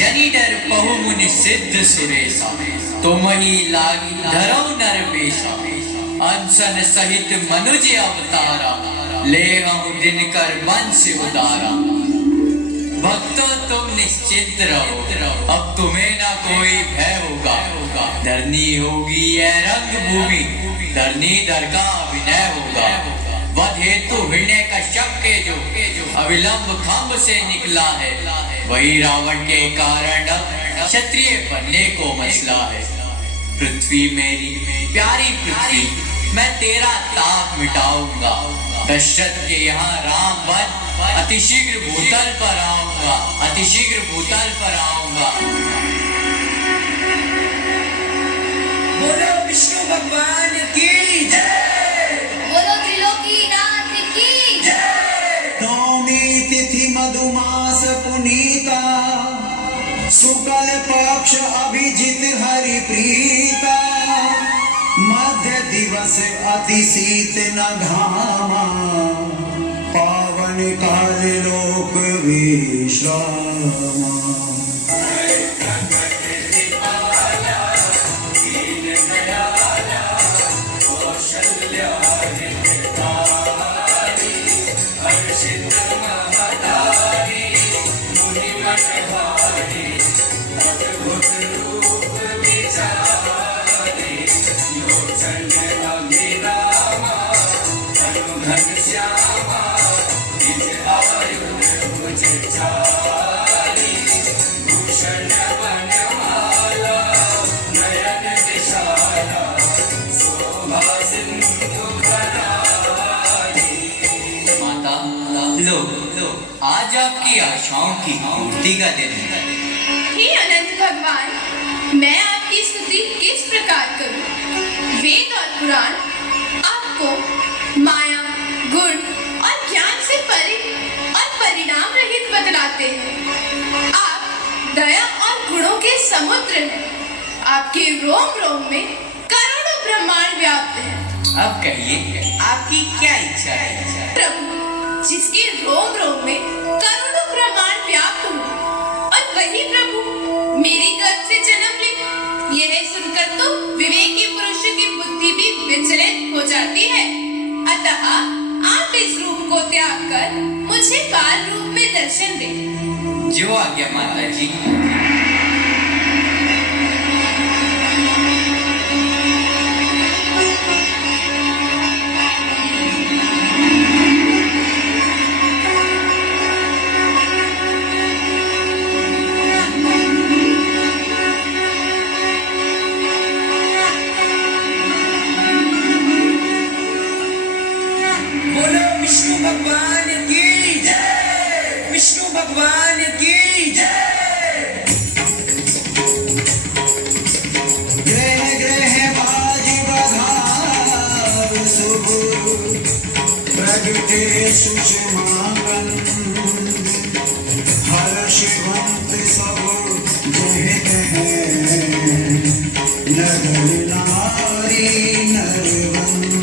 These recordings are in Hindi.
जनीडर बहुमुनि सिद्ध सुरेशा तुमहि लागी धरो नरवेशा अंसन सहित मनुज अवतारा ले हम दिनकर वंश उदारा। भक्तों तुम निश्चिंत रहो, अब तुम्हें ना कोई भय होगा। धरनी होगी यह रंग भूमि, धरनी धर का विनय होगा। वध हेतु हृदय का शक्के जो अविलंब खम्भ से निकला है, वही रावण के कारण क्षत्रिय बनने को मसला है। पृथ्वी मेरी प्यारी पृथ्वी, मैं तेरा ताप मिटाऊंगा। दशरथ के यहाँ राम बन अतिशीघ्र भूतल पर आऊंगा, अतिशीघ्र भूतल पर आऊंगा। बोलो विष्णु भगवान की जय, बोलो त्रिलोकीनाथ की जय। नवमी तिथि मधुमास पुनीता, शुक्ल पक्ष अभिजित हरि प्रीता। मध्य दिवस अति शीत न घामा, पावन काल लोक विश्रामा। आज आपकी आशाओं की पूर्ति का दिन है। हे अनंत भगवान, मैं आपकी स्तुति किस प्रकार करूं? वेद और पुराण आपको माया, गुण और ज्ञान से परे और परिणाम रहित बतलाते हैं। आप दया और गुणों के समुद्र हैं। आपके रोम रोम में करोड़ों ब्रह्मांड व्याप्त हैं। अब कहिए, आपकी क्या इच्छा है? प्रभु, जिसके रोम रोम में करोड़ों ब्रह्मांड व्याप्त हो, और वही प्रभु मेरी गर्भ से जन्म ले, यह सुनकर तो विवेकी पुरुष की बुद्धि भी विचलित हो जाती है। अतः आप इस रूप को त्याग कर मुझे बाल रूप में दर्शन दें। जो आज्ञा माता जी। विष्णु भगवान की जय, विष्णु भगवान की जय। ग्रह ग्रह बाजी बधार शुभ, प्रगटे सुषमागन। हर्षवंत सब जहित हैं, नगर नारी नरवंद।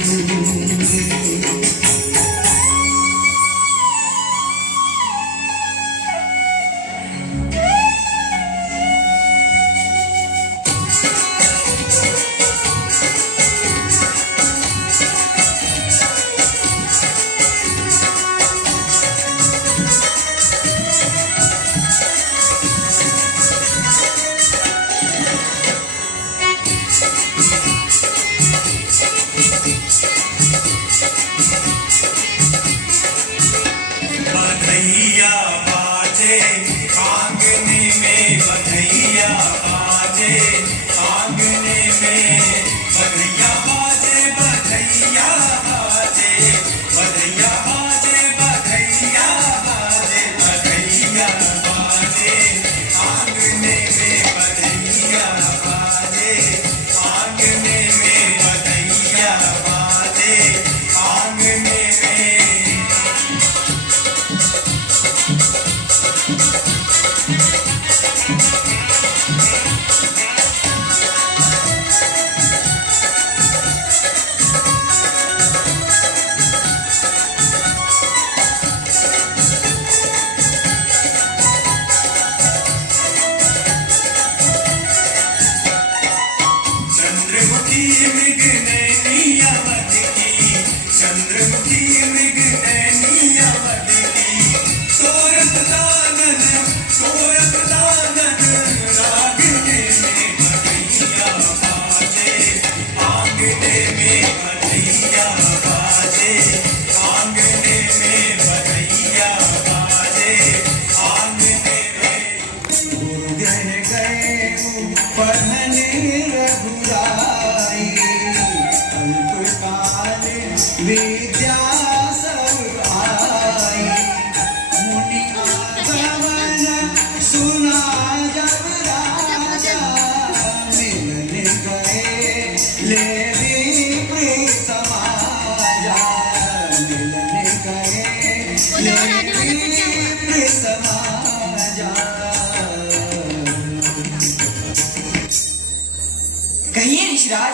ऋषिराज,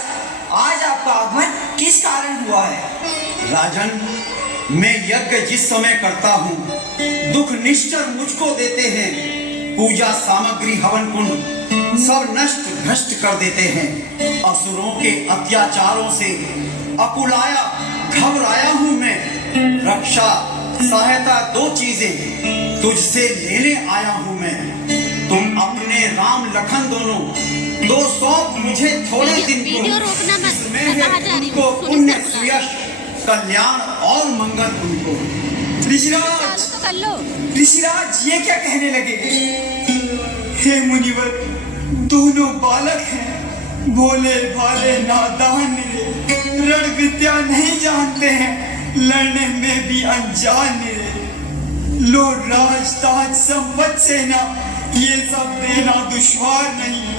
आज आपका आगमन किस कारण हुआ है? राजन, मैं यज्ञ जिस समय करता हूँ, दुख निश्चर मुझको देते हैं। पूजा सामग्री, हवन कुंड सब नष्ट भ्रष्ट कर देते हैं। असुरों के अत्याचारों से अकुलाया घबराया हूँ मैं। रक्षा सहायता दो चीजें तुझसे लेने आया हूँ मैं। तुम अपने राम लखन दोनों दो सौंप मुझे थोड़े दिन वीडियो को। रोकना मत, इसमें मैं है कहाँ जा रही हूँ? तुमको पुलिस पुण्य से बुला। यश कल्याण और मंगल उनको। ऋषिराज, चालू तो कर लो। ऋषिराज, ये क्या कहने लगे? हे मुनिवर, दोनों बालक हैं, भोले भाले नादान निरे, रण विद्या नहीं जानते हैं, लड़ने में भी अनजान निरे। लो राज ताज संपत सेना, ये सब देना दुश्वार नहीं।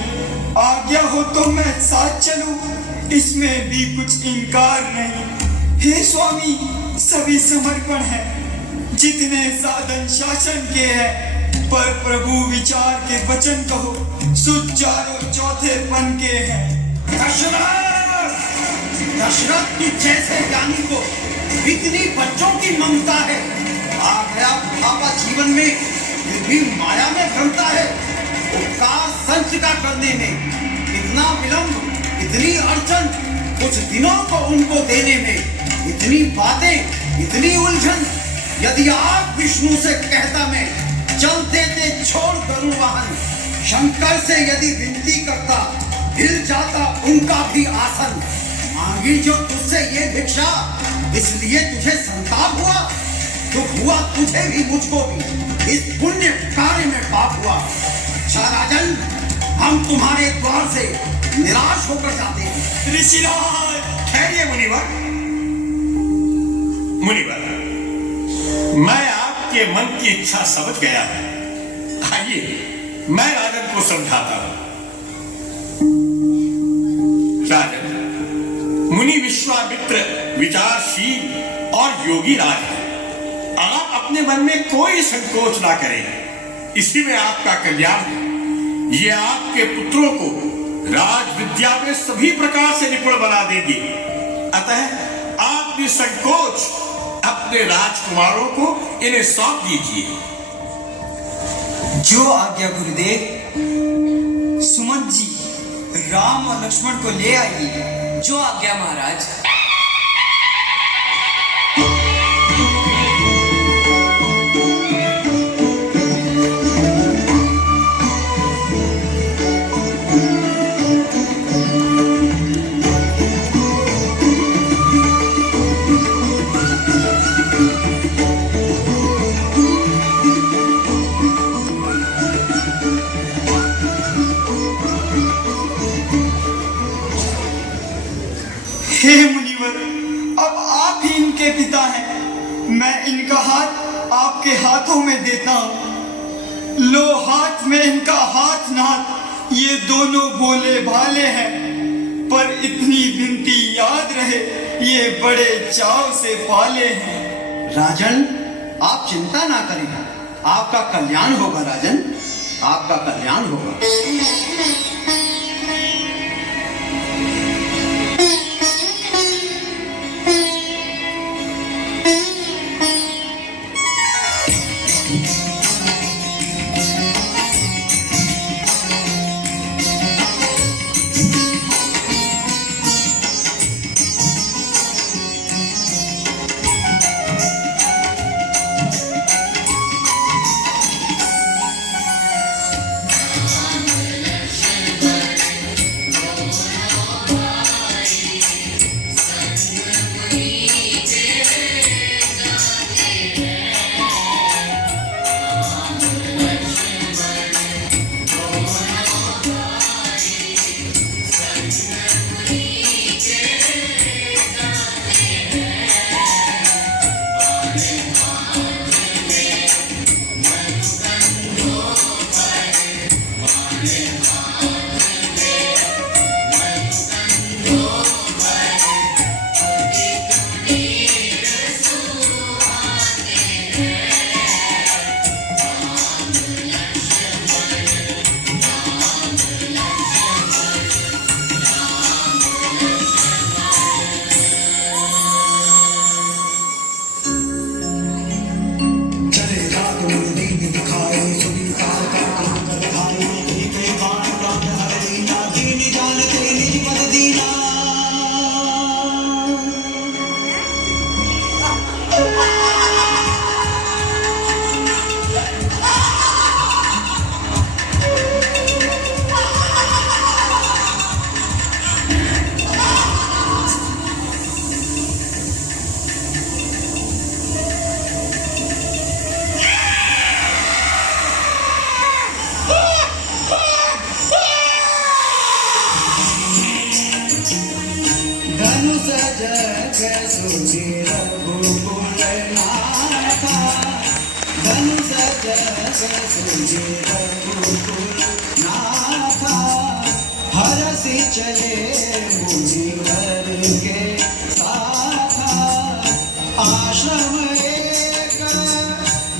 आज्ञा हो तो मैं साथ चलूं, इसमें भी कुछ इनकार नहीं। हे स्वामी, सभी समर्पण है, जितने साधन शासन के हैं, पर प्रभु विचार के वचन कहो, सुचारो चौथे पन के हैं। दशरथ, दशरथ की जैसे ज्ञानी को इतनी बच्चों की ममता है। आ गया बुढ़ापा जीवन में, ये भी माया में भ्रमता है। उपकार संच का करने में इतना विलंब, इतनी अड़चन, कुछ दिनों को उनको देने में इतनी बातें, इतनी उलझन। यदि आप विष्णु से कहता मैं, चल देते छोड़ गरुड़ वाहन। शंकर से यदि विनती करता, हिल जाता उनका भी आसन। मांगी जो तुझसे ये भिक्षा, इसलिए तुझे संताप हुआ। दुख हुआ तुझे भी मुझको भी, इस पुण्य कार्य में पाप हुआ। अच्छा राजन, हम तुम्हारे द्वार से निराश होकर जाते हैं। ऋषिराज, ठहरिए मुनिवर। मुनिवर, मैं आपके मन की इच्छा समझ गया हूं। आइए, मैं राजन को समझाता हूं। राजन, मुनि विश्वामित्र विचारशील और योगी राज है। आप अपने मन में कोई संकोच ना करें, इसी में आपका कल्याण है। ये आपके पुत्रों को राज विद्या में सभी प्रकार से निपुण बना देंगे। अतः आप निसंकोच अपने राजकुमारों को इन्हें सौंप दीजिए। जो आज्ञा गुरुदेव। सुमंत जी, राम और लक्ष्मण को ले आइए। जो आज्ञा महाराज। हे मुनिवर, अब आप ही इनके पिता हैं। मैं इनका हाथ आपके हाथों में देता हूँ। लो हाथ में इनका हाथ नाथ, ये दोनों भोले भाले हैं, पर इतनी विनती याद रहे, ये बड़े चाव से पाले हैं। राजन, आप चिंता ना करें, आपका कल्याण होगा। राजन, आपका कल्याण होगा। सुधि रघुकुल नाथा धनुष जग सुधि रघुकुल नाथा हरसि चले मुनिवर के साथा आश्रम एक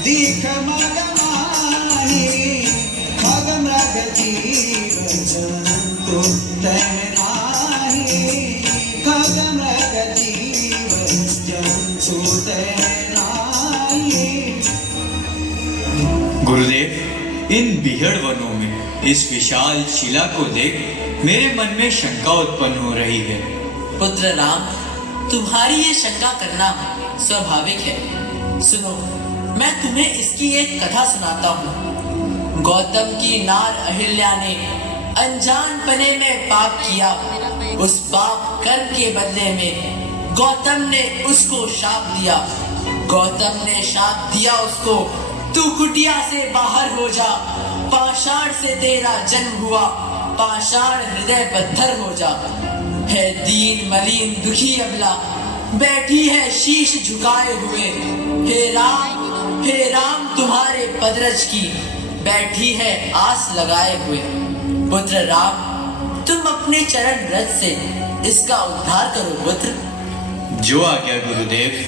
दीख मग माही मग मृग जीव जंतु तैनाही खग मृग जीव जंतु तैनाही। गुरुदेव, इन बिहड़ वनों में इस विशाल शिला को देख मेरे मन में शंका उत्पन्न हो रही है। पुत्र राम, तुम्हारी ये शंका करना स्वाभाविक है। सुनो, मैं तुम्हें इसकी एक कथा सुनाता हूँ। गौतम की नार अहिल्या ने अनजानपने में पाप किया। उस पाप कर्म के बदले में गौतम ने उसको शाप दिया। गौतम ने शाप दिया उसको, तू कुटिया से बाहर हो जा, पाषाण से तेरा जन्म हुआ, पाषाण हृदय पत्थर हो जा। है दीन मलिन दुखी अबला, बैठी है शीश झुकाए हुए। हे राम तुम्हारे पदरज की बैठी है आस लगाए हुए। पुत्र राम, तुम अपने चरण रज से इसका उद्धार करो पुत्र। जो आज्ञा गुरुदेव।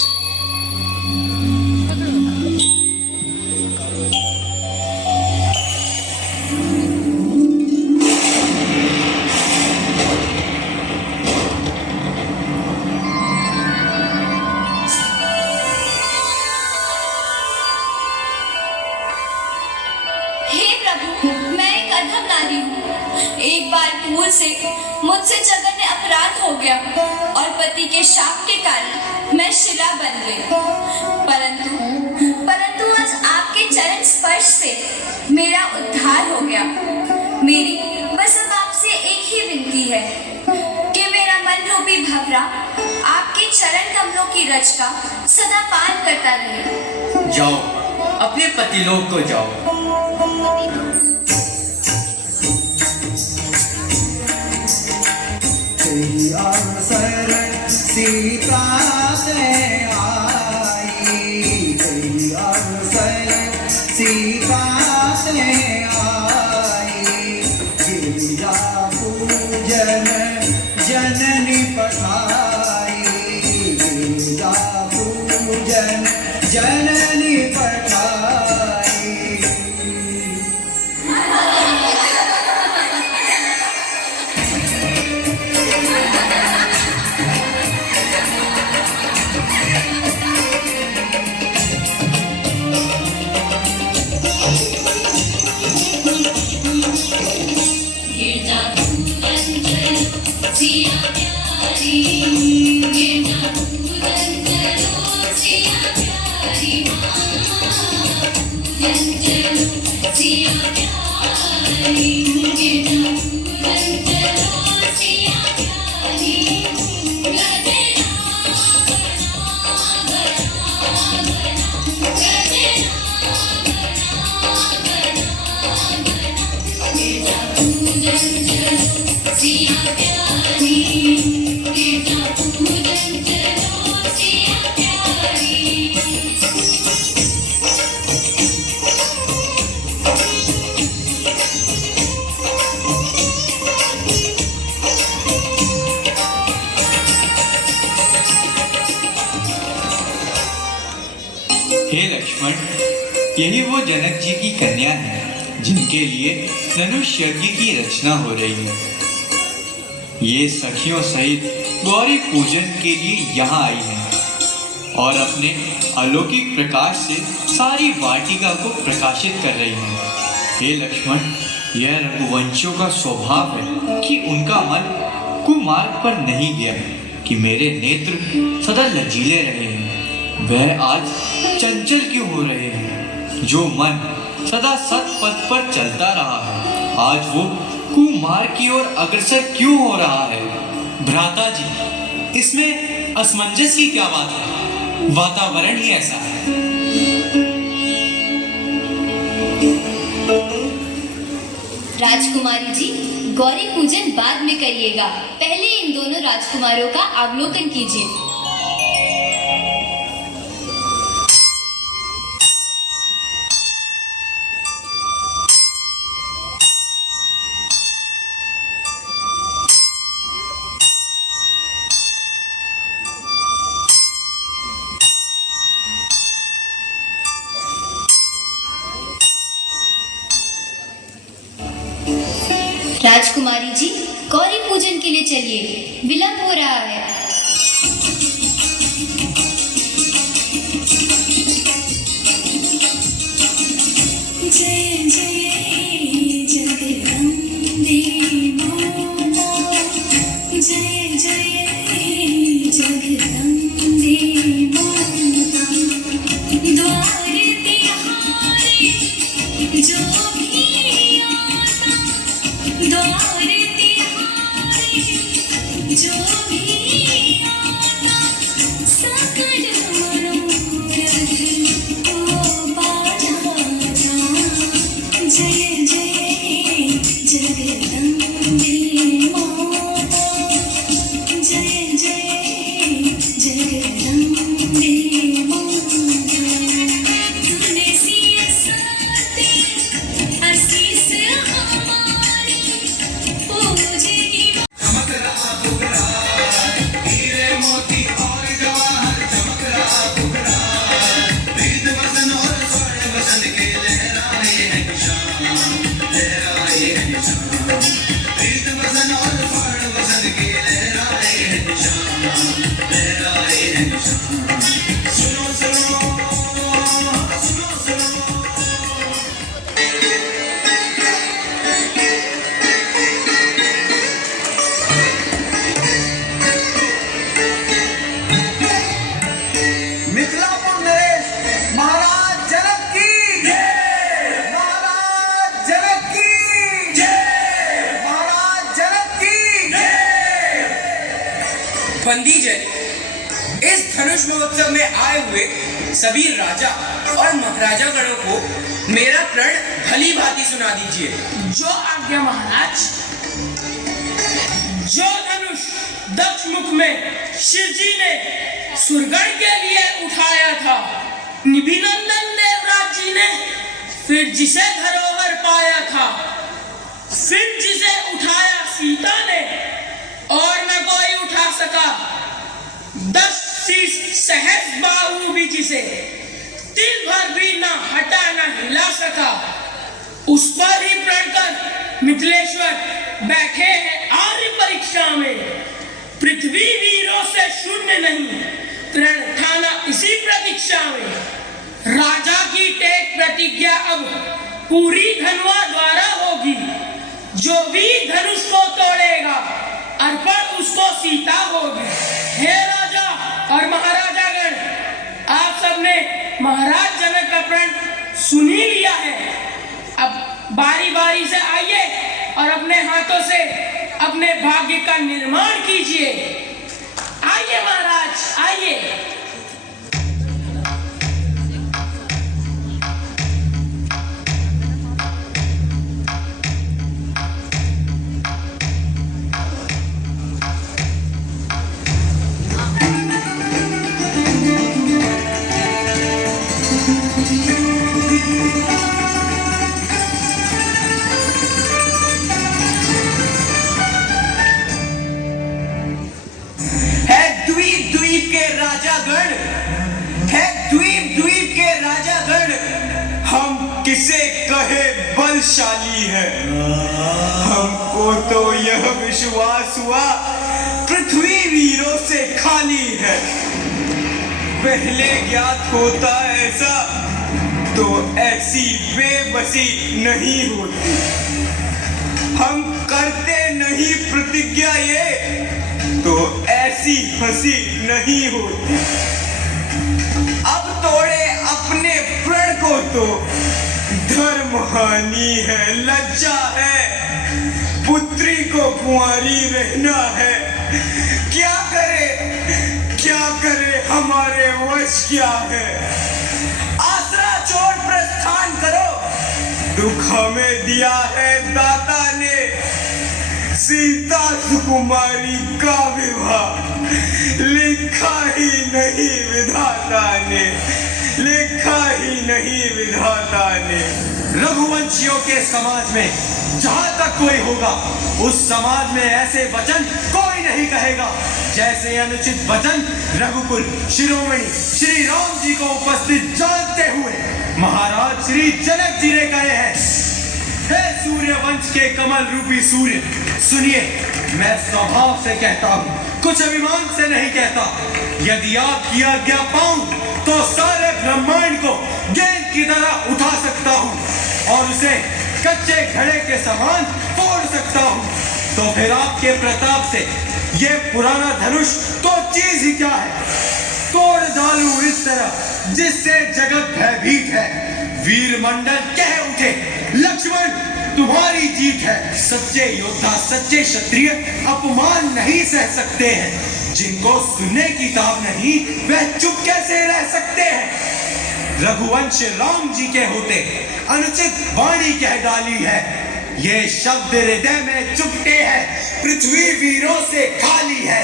एक बार भूल से मुझसे जघन्य अपराध हो गया और पति के शाप के कारण मैं शिला बन गई। परंतु आज आपके चरण स्पर्श से मेरा उद्धार हो गया। मेरी बस अब आपसे एक ही विनती है कि मेरा मन रूपी भंवरा आपके चरण कमलों की रज का सदा पान करता रहे। जाओ, अपने पतिलोक को जाओ। अवसर सीता से आई, अवसर सीता से आई। गिरिजा पूजन जननी पठाई, गिरिजा पूजन जननी पठाई। हे लक्ष्मण, यही वो जनक जी की कन्या है जिनके लिए धनुष यज्ञ की रचना हो रही है। ये सखियों सहित गौरी पूजन के लिए यहाँ आई हैं और अपने अलौकिक प्रकाश से सारी वाटिका को प्रकाशित कर रही हैं। हे लक्ष्मण, यह रघुवंशियों का स्वभाव है कि उनका मन कुमार्ग पर नहीं गया है, कि मेरे नेत्र सदा लचीले रहे हैं। वह आज चंचल क्यों हो रहे हैं? जो मन सदा सत पथ पर चलता रहा है, आज वो कुमार्ग की ओर अग्रसर क्यों हो रहा है? भ्राता जी, इसमें असमंजस की क्या बात है? वातावरण ही ऐसा है। राजकुमारी जी, गौरी पूजन बाद में करिएगा, पहले इन दोनों राजकुमारों का अवलोकन कीजिए। राजकुमारी जी, गौरी पूजन के लिए चलिए, विलंब हो रहा है। जय जय जगदम्बे माता, जय जय जगदम्बे माता, द्वार तिहारे जो भी आता, द्वार तिहारे जो भी आता, सकल मनोरथ को बाधाता। जय जय जगदम्बे माता, जय जय जगदम्बे माता। तुलसी सती आशीष हमारी पूजनी। मिथिलापुर नरेश महाराज जनक की जय, महाराज जनक की जय, महाराज जनक की जय। बंदीजन, इस धनुष महोत्सव में आए हुए सभी राजा और महाराजा गणों को मेरा प्रण भली भांति सुना दीजिए। जो आज्ञा महाराज। जो धनुष दक्ष मुख में शिव जी ने सुरगण के लिए उठाया था, निभिनंदन देवराज जी ने फिर जिसे धरोहर पाया था, फिर जिसे उठाया सीता ने और न कोई उठा सका, 10 शीश सहज बाहु भी जिसे तिल भर भी न हटा न हिला सका, उस पर ही प्रण कर मिथिलेश्वर बैठे हैं आर्य परीक्षा में। पृथ्वी वीरों से शून्य नहीं, प्रण ठाना इसी प्रतीक्षा में। राजा की टेक प्रतिज्ञा अब पूरी धनुआ द्वारा होगी, जो भी धनुष को तोड़ेगा अर्पण उसको सीता होगी। हे राजा और महाराजागण, आप सबने महाराज जनक का प्रण सुन ही लिया है। अब बारी बारी से आइए और अपने हाथों से अपने भाग्य का निर्माण कीजिए। आइए महाराज, आइए। किसे कहे बलशाली है, हमको तो यह विश्वास हुआ पृथ्वी वीरों से खाली है। पहले ज्ञात होता ऐसा तो ऐसी बेबसी नहीं होती। हम करते नहीं प्रतिज्ञा ये तो ऐसी हंसी नहीं होती। अब तोड़े अपने प्रण को तो धर्म हानि है, लज्जा है, पुत्री को कुंवारी रहना है। क्या करे हमारे वश क्या है। आसरा छोड़ प्रस्थान करो, दुख हमें दिया है दाता ने। सीता सुकुमारी का विवाह लिखा ही नहीं विधाता ने, लिखा ही नहीं विधाता ने। रघुवंशियों के समाज में जहां तक कोई होगा, उस समाज में ऐसे वचन कोई नहीं कहेगा जैसे अनुचित वचन रघुकुल शिरोमणि श्री राम जी को उपस्थित जानते हुए महाराज श्री जनक जी ने कहे हैं। हे सूर्य वंश के कमल रूपी सूर्य, सुनिए, मैं स्वभाव से कहता हूँ, कुछ अभिमान से नहीं कहता। यदि आपकी आज्ञा पाऊं तो सारे ब्रह्मांड को गेंद की तरह उठा सकता हूँ और उसे कच्चे घड़े के समान फोड़ सकता हूँ। तो फिर आपके प्रताप से ये पुराना धनुष तो चीज ही क्या है? तोड़ डालूं इस तरह जिससे जगत भयभीत है। वीर मंडल कह उठे, लक्ष्मण तुम्हारी जीत है। सच्चे योद्धा, सच्चे क्षत्रिय अपमान नहीं सह सकते हैं। जिनको सुनने की ताब नहीं, वह चुप कैसे रह सकते हैं? रघुवंश राम जी के होते अनुचित वाणी कह डाली है। ये शब्द हृदय में चुपते हैं, पृथ्वी वीरों से खाली है।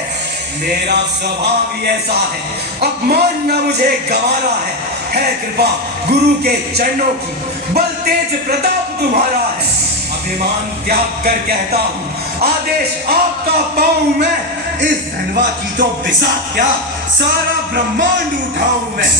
मेरा स्वभाव ही ऐसा है, अपमान न मुझे गंवाना है कृपा गुरु के चरणों की, बल तेज प्रताप तुम्हारा है। अभिमान त्याग कर कहता हूँ, आदेश आपका पाऊं मैं। इस धनवा की तो बिसात क्या, सारा ब्रह्मांड उठाऊं मैं।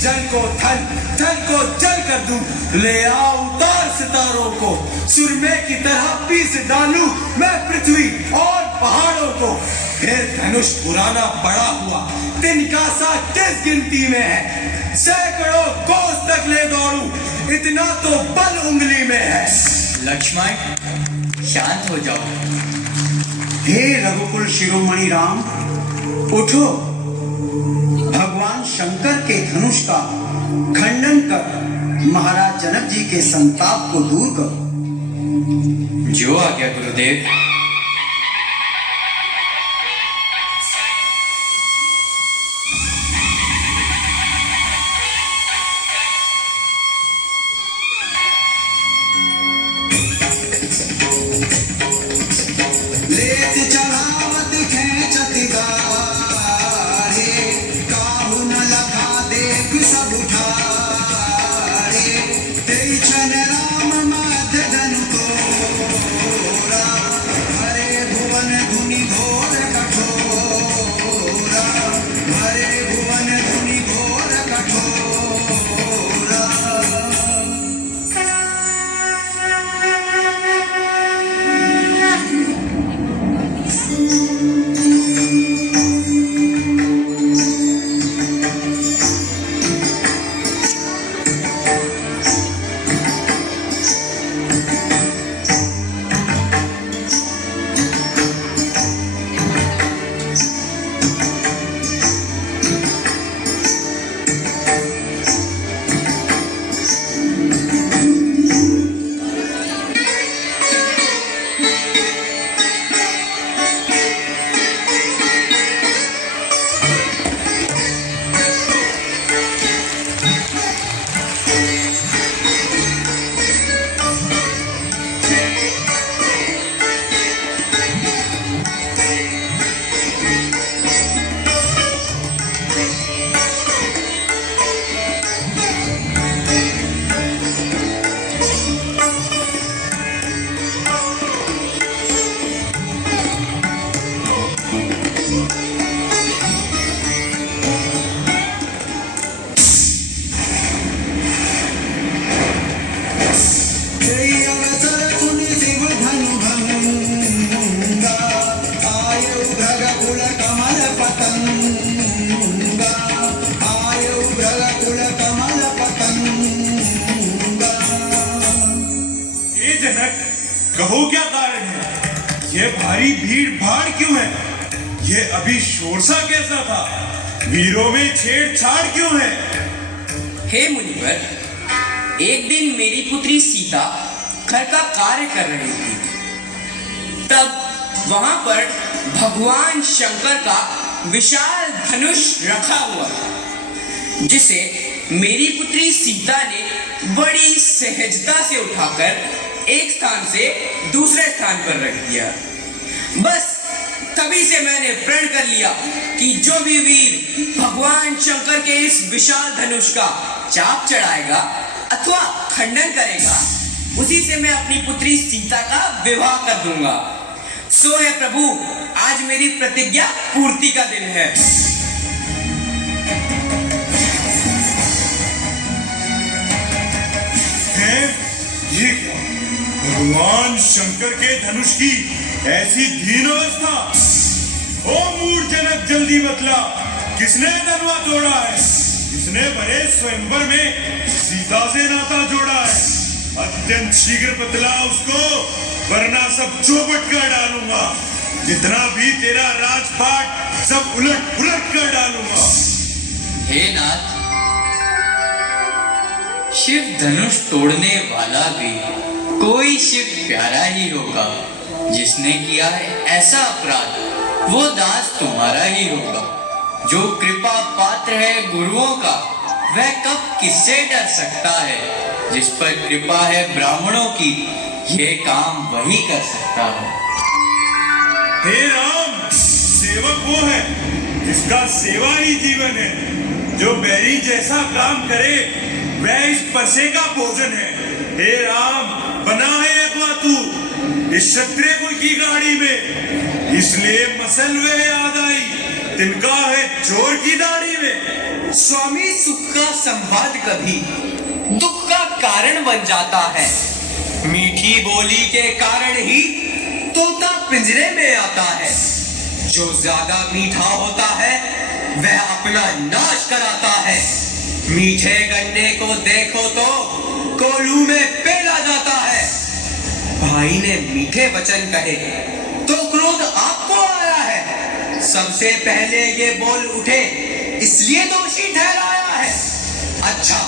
जल को धन, धन को जल कर दूं, ले आओ उतार सितारों को। सुरमे की तरह पीस डालूं मैं पृथ्वी और पहाड़ों को। फिर धनुष पुराना बड़ा हुआ, तिनका सा किस गिनती में है। सैकड़ों कोस तक ले दौड़ूं, इतना तो बल उंगली में है। लक्ष्मण शांत हो जाओ। हे रघुकुल शिरोमणि राम, उठो। भगवान शंकर के धनुष का खंडन कर महाराज जनक जी के संताप को दूर करो। जो आज्ञा गुरुदेव। लेत चलावत खेचत गारे, काहू न लगा देख सब उठारे। तेई छन राम मध्य धनु तोरा, हरे भुवन धुनि घोर कठोरा। हरे भुवन धुनि घोर कठोरा। कहो क्या कारण है? ये भारी भीड़ भाड़ क्यों है? ये अभी शोरसा कैसा था? वीरों में छेड़छाड़ क्यों है? हे मुनिवर, एक दिन मेरी पुत्री सीता घर का कार्य कर रही थी। तब वहां पर भगवान शंकर का विशाल धनुष रखा हुआ था, जिसे मेरी पुत्री सीता ने बड़ी सहजता से उठाकर एक स्थान से दूसरे स्थान पर रख दिया। बस तभी से मैंने प्रण कर लिया कि जो भी वीर भगवान शंकर के इस विशाल धनुष का चाप चढ़ाएगा अथवा खंडन करेगा, उसी से मैं अपनी पुत्री सीता का विवाह कर दूंगा। सो है प्रभु, आज मेरी प्रतिज्ञा पूर्ति का दिन है। ये क्या? भगवान शंकर के धनुष की ऐसी दीन अवस्था। ओ मूर्खजनक, जल्दी बतला, किसने धनवा तोड़ा है? किसने बड़े स्वयंवर में सीता से नाता जोड़ा है? अत्यंत शीघ्र बतला उसको, वरना सब चौपट कर डालूंगा। जितना भी तेरा राजपाट सब उलट पुलट कर डालूंगा। हे नाथ, शिव धनुष तोड़ने वाला भी कोई शिव प्यारा ही होगा। जिसने किया है ऐसा अपराध वो दास तुम्हारा ही होगा। जो कृपा पात्र है गुरुओं का वह कब किससे डर सकता है? जिस पर कृपा है ब्राह्मणों की ये काम वही कर सकता है। हे राम, सेवक वो है जिसका सेवा ही जीवन है। जो बैरी जैसा काम करे वह इस परसे का भोजन है। हे राम, बना है अगवा तू इस क्षत्रिय कुल की गाड़ी में, इसलिए मसल वे याद आई तिनका है चोर की दाढ़ी में। स्वामी, सुख का संवाद कभी दुख का कारण बन जाता है। मीठी बोली के कारण ही तोता पिंजरे में आता है। जो ज्यादा मीठा होता है वह अपना नाश कराता है। मीठे गन्ने को देखो तो कोलू में पेला जाता है। भाई ने मीठे वचन कहे तो क्रोध आपको आया है। सबसे पहले ये बोल उठे इसलिए दोषी ठहराया है। अच्छा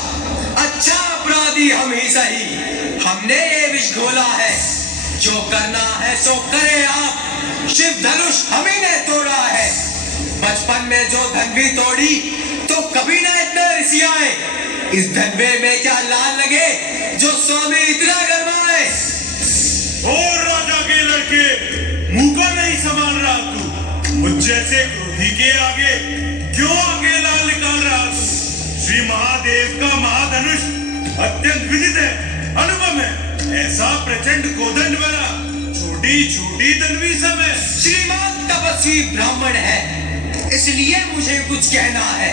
अच्छा, अपराधी हम ही सही, हमने ये विष घोला है। जो करना है सो करे आप, शिव धनुष हम ही ने तोड़ा है। बचपन में जो धनवी तोड़ी तो कभी ना इतना रिसियाए। इस धनवे में क्या लाल लगे जो स्वामी इतना गरमाए। और राजा के लड़के, मुंह का नहीं संभाल रहा तू? मुझ जैसे क्रोधी के आगे क्यों अकेला निकाल रहा तू? श्री महादेव का महाधनुष अत्यंत विदित है, अनुपम है। ऐसा प्रचंड कोदंड वाला छोटी छोटी धनवी सब है। श्रीमान तपस्वी ब्राह्मण है इसलिए मुझे कुछ कहना है।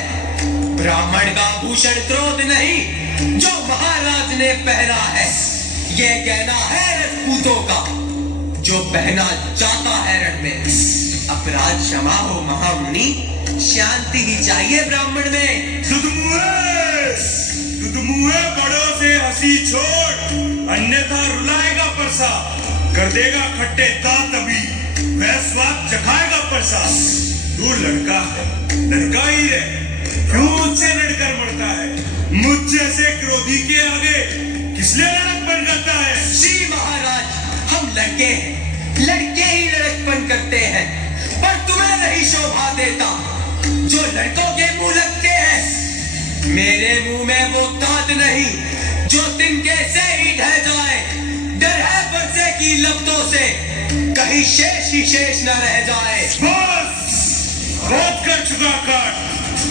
ब्राह्मण का भूषण क्रोध नहीं जो महाराज ने पहना है। ये कहना है राजपूतों का जो पहना जाता है रण में। अपराध क्षमा हो महामुनि, शांति ही चाहिए ब्राह्मण में। दुधमुए बड़ों से हंसी छोड़, अन्यथा रुलाएगा परसा। कर देगा खट्टे दांत अभी, वह स्वाद चखाएगा परसा। तू लड़का है, लड़का ही है, क्यों मुझसे लड़कर मरता है? मुझ जैसे क्रोधी के आगे किसने लड़कपन करता है? श्री महाराज, हम लड़के हैं, लड़के ही लड़कपन करते हैं। पर तुम्हें नहीं शोभा देता जो लड़कों के मुंह लगते हैं। मेरे मुंह में वो दांत नहीं जो तिनके से ही ढह जाए। डर है परसे की लपटों से कहीं शेष ही शेष न रह जाए। बस, रोक कर चुका काट,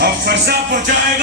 अब फरसा पहुंचाएगा।